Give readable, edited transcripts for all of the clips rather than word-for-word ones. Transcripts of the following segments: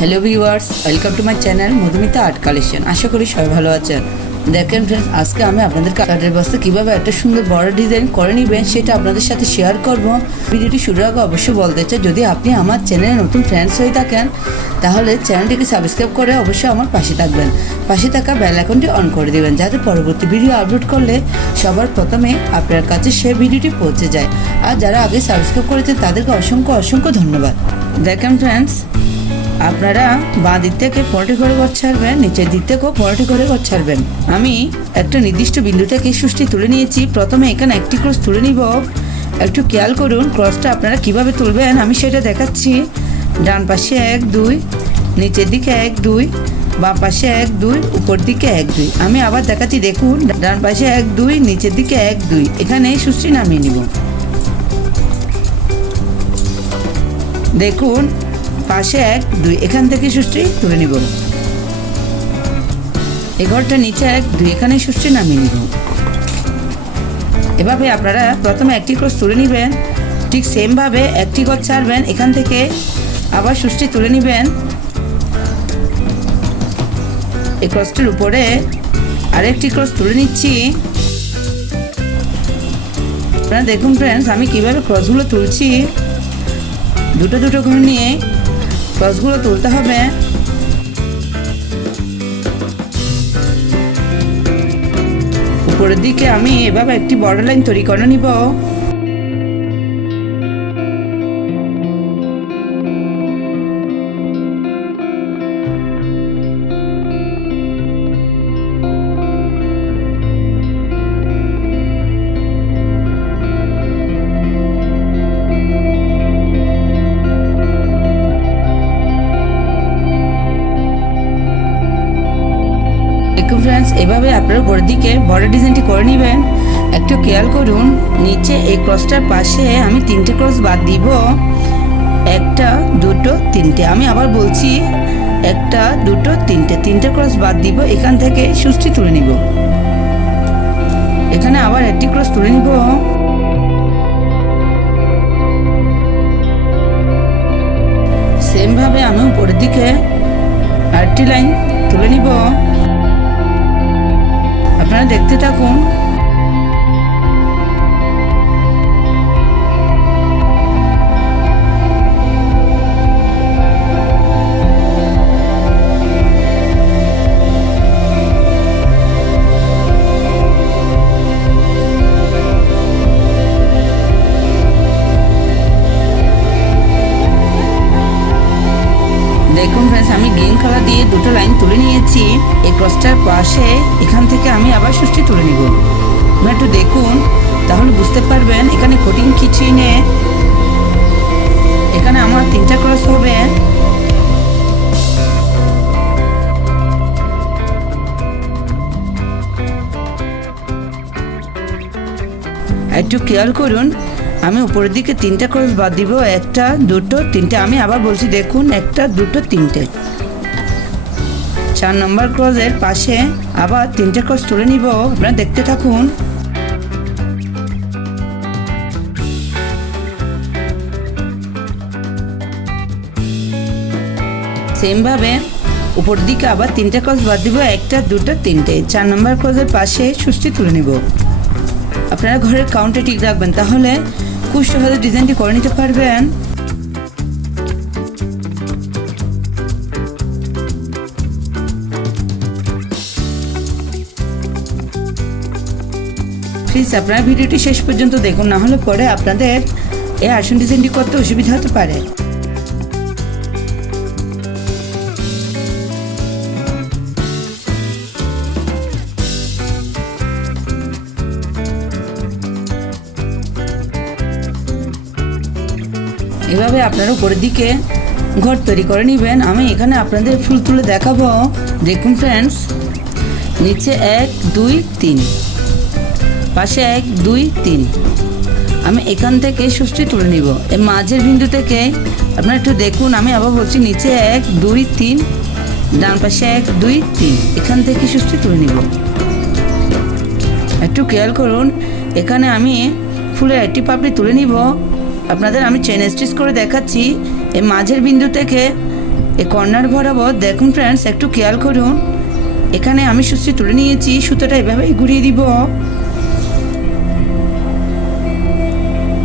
Hello viewers, welcome to my channel Madhumita art collection. আশা করি সবাই ভালো আছেন। দেখেন ফ্রেন্ডস, আজকে আমি আপনাদের কাঠের বস্তা কীভাবে একটা সুন্দর বড় ডিজাইন করে নেবেন সেটা আপনাদের সাথে শেয়ার করব। ভিডিওটি শুরুর আগে অবশ্যই বলতে চাই, যদি আপনি আমার চ্যানেলে নতুন ফ্রেন্ডস হয়ে থাকেন তাহলে চ্যানেলটিকে সাবস্ক্রাইব করে অবশ্যই আমার পাশে থাকবেন। পাশে থাকা বেল আইকনটি অন করে দেবেন, যাতে পরবর্তী ভিডিও আপলোড করলে সবার প্রথমে আপনার কাছে সেই ভিডিওটি পৌঁছে যায়। আর যারা আগে সাবস্ক্রাইব করেছেন তাদেরকে অসংখ্য অসংখ্য ধন্যবাদ। দেখেন ফ্রেন্ডস, আপনারা বাঁ দিক থেকে 40 করে ঘর ছাড়বেন, নিচের দিক থেকেও 40 করে ঘর ছাড়বেন। আমি একটা নির্দিষ্ট বিন্দু থেকে সুষ্টি তুলে নিয়েছি। প্রথমে এখানে একটি ক্রস তুলে নিব। একটু খেয়াল করুন ক্রসটা আপনারা কিভাবে তুলবেন, আমি সেটা দেখাচ্ছি। ডান পাশে 1 2, নিচের দিকে 1 2, বাঁ পাশে 1 2, উপর দিকে 1 2। আমি আবার দেখাচ্ছি, দেখুন ডান পাশে 1 2, নিচের দিকে 1 2। এখানে সুষ্টি নামিয়ে নিব। দেখুন পাশে 1 2, এখান থেকে সুষ্টি তুলে নিব। এই ঘরটা নিচে 1 2, এখানে সুষ্টি নামিয়ে নিব। এভাবে আপনারা প্রথমে একটি ক্রস তুলে নেবেন, ঠিক সেমভাবে একটি ঘর ছাড়বেন, এখান থেকে আবার সুষ্টি তুলে নেবেন। এই ক্রসটির উপরে আরেকটি ক্রস তুলে নিচ্ছি। আপনারা দেখুন ফ্রেন্ডস, আমি কিভাবে ক্রসগুলো তুলছি। দুটো দুটো ঘর নিয়ে ক্রসগুলো তুলতে হবে। উপরের দিকে আমি এভাবে একটি বর্ডার লাইন তৈরি করে নিব। ফ্রেন্ডস, এভাবে আপনারা উপরের দিকে বর্ডার ডিজাইনটি করে নেবেন। একটু খেয়াল করুন, নিচে এই ক্রসটার পাশে আমি 3টে ক্রস বাদ দিব। 1 2 3টে, আমি আবার বলছি 1 2 3টে, 3টে ক্রস বাদ দিব। এখান থেকে সুষ্টি তুলে নিব। এখানে আবার একটি ক্রস তুলে নিব। সেম ভাবে আমি উপরের দিকে আরেকটি লাইন তুলে নিব। আপনারা দেখতে থাকুন। দেখুন ফ্রেন্ডস, আমি গ্রিন কালার দিয়ে দুটো লাইন তুলে নিয়েছি। এই ক্রসটার পাশে এখান থেকে আমি আবার সুষ্টি তুলে নিব। আপনারা একটু দেখুন, তাহলে বুঝতে পারবেন এখানে কোটিং কিছুই নেই। এখানে আমার 3টা ক্রস হবে। একটু খেয়াল করুন, আমি উপরের দিকে 3টা ক্রস বাদ দিব। 1 2 3টে, আমি আবার বলছি, দেখুন 1 2 3টে। 4 নম্বর ক্রসের পাশে আবার 3টে ক্রস তুলে নিব। আপনারা দেখতে থাকুন। সেমভাবে উপর দিকে আবার 3টে ক্রস বাদ দিব। 1 2 3টে, 4 নম্বর ক্রসের পাশে সুষ্টি তুলে নিব। আপনারা ঘরের কাউন্টে ঠিক রাখবেন, তাহলে খুব সহজে ডিজাইনটি করে নিতে পারবেন। প্লিজ আপনারা ভিডিওটি শেষ পর্যন্ত দেখুন, না হলে পরে আপনাদের এই আসন ডিজাইনটি করতে অসুবিধা হতে পারে। এভাবে আপনারা উপরের দিকে ঘর তৈরি করে নেবেন। আমি এখানে আপনাদের ফুল তুলে দেখাবো। দেখুন ফ্রেন্ডস, নিচে 1 2 3, পাশে 1 2 3। আমি এখান থেকে সুষ্টি তুলে নিব। এই মাঝের বিন্দু থেকে আপনারা একটু দেখুন, আমি আবার বলছি, নিচে 1 2 3, ডান পাশে 1 2 3, এখান থেকে সুষ্টি তুলে নিব। একটু খেয়াল করুন, এখানে আমি ফুলের একটি পাপড়ি তুলে নিব। আপনাদের আমি চেন স্টিচ করে দেখাচ্ছি। এই মাঝের বিন্দু থেকে এই কর্নার বরাবর দেখুন ফ্রেন্ডস, একটু খেয়াল করুন, এখানে আমি সুচি তুলে নিয়েছি, সুতোটা এভাবেই ঘুরিয়ে দিব।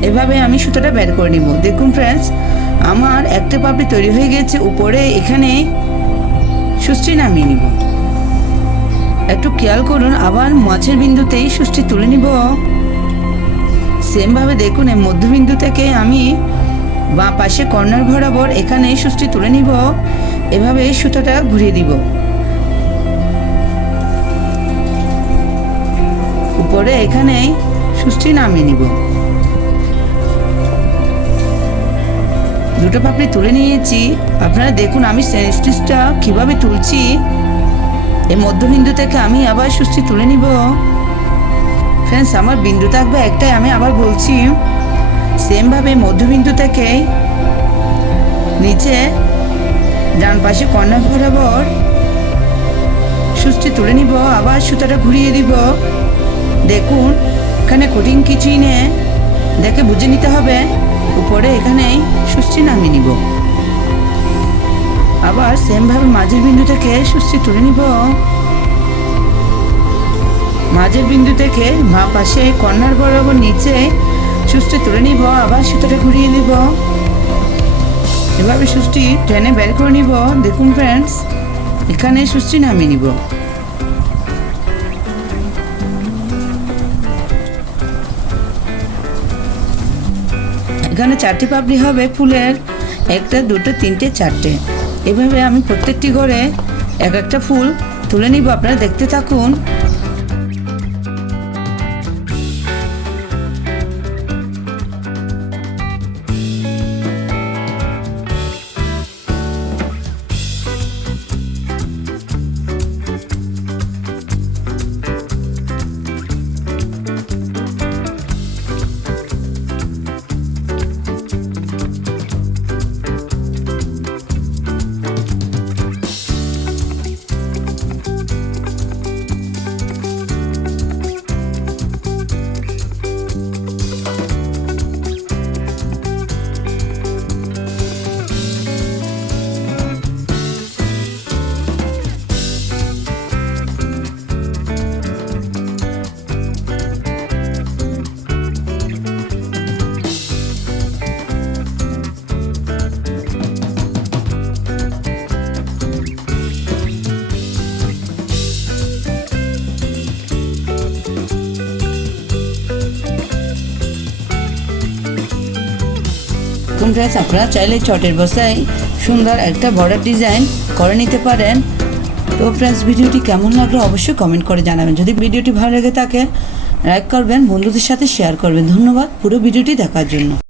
এভাবে আমি সুতোটা বের করে নিব। দেখুন ফ্রেন্ডস, আমার একটা পাপড়ি তৈরি হয়ে গেছে। উপরে এখানে সুচি নামিয়ে নিব। একটু খেয়াল করুন, আবার মাছের বিন্দুতেই সুচি তুলে নিব। সেমভাবে দেখুন, এই মধ্যবিন্দু থেকে আমি বাঁ পাশে কর্নার বরাবর এখানে সুচি তুলে নিব। এভাবে সুতোটা ঘুরিয়ে দিব। উপরে এখানে সুচি নামিয়ে নিব। দুটো পাপড়ি তুলে নিয়েছি। আপনারা দেখুন আমি চেন স্টিচটা কীভাবে তুলছি। এই মধ্যবিন্দু থেকে আমি আবার সুচি তুলে নিব। ফ্রেন্ডস, আমার বিন্দু থাকবে একটাই, আমি আবার বলছি। সেমভাবে মধ্যবিন্দু থেকে নিচে ডান পাশে কর্নার বরাবর সুচি তুলে নিব। আবার সুতাটা ঘুরিয়ে দিব। দেখুন, এখানে কঠিন কিছুই নেই, দেখে বুঝে নিতে হবে। উপরে এখানে সুচি নামিয়ে নিব। আবার সেমভাবে মাঝের বিন্দু থেকে সুচি তুলে নিব। মাঝের বিন্দু থেকে বাঁ পাশে কর্নার বরাবর নিচে সুচি তুলে নিব। আবার সুতোটা ঘুরিয়ে নিব। এভাবে সুচি টেনে বের করে নিব। দেখুন ফ্রেন্ডস, এখানে সুচি নামিয়ে নিব। এখানে 4টি পাপড়ি হবে ফুলের, 1টা 2টো 3টে 4টে। এভাবে আমি প্রত্যেকটি করে এক একটা ফুল তুলে নিব। আপনারা দেখতে থাকুন। ফ্রেন্ডস, আপনারা চাইলে চটের বস্তায় সুন্দর একটা বর্ডার ডিজাইন করে নিতে পারেন। তো ফ্রেন্ডস, ভিডিওটি কেমন লাগলো অবশ্যই কমেন্ট করে জানাবেন। যদি ভিডিওটি ভালো লেগে থাকে লাইক করবেন, বন্ধুদের সাথে শেয়ার করবেন। ধন্যবাদ পুরো ভিডিওটি দেখার জন্য।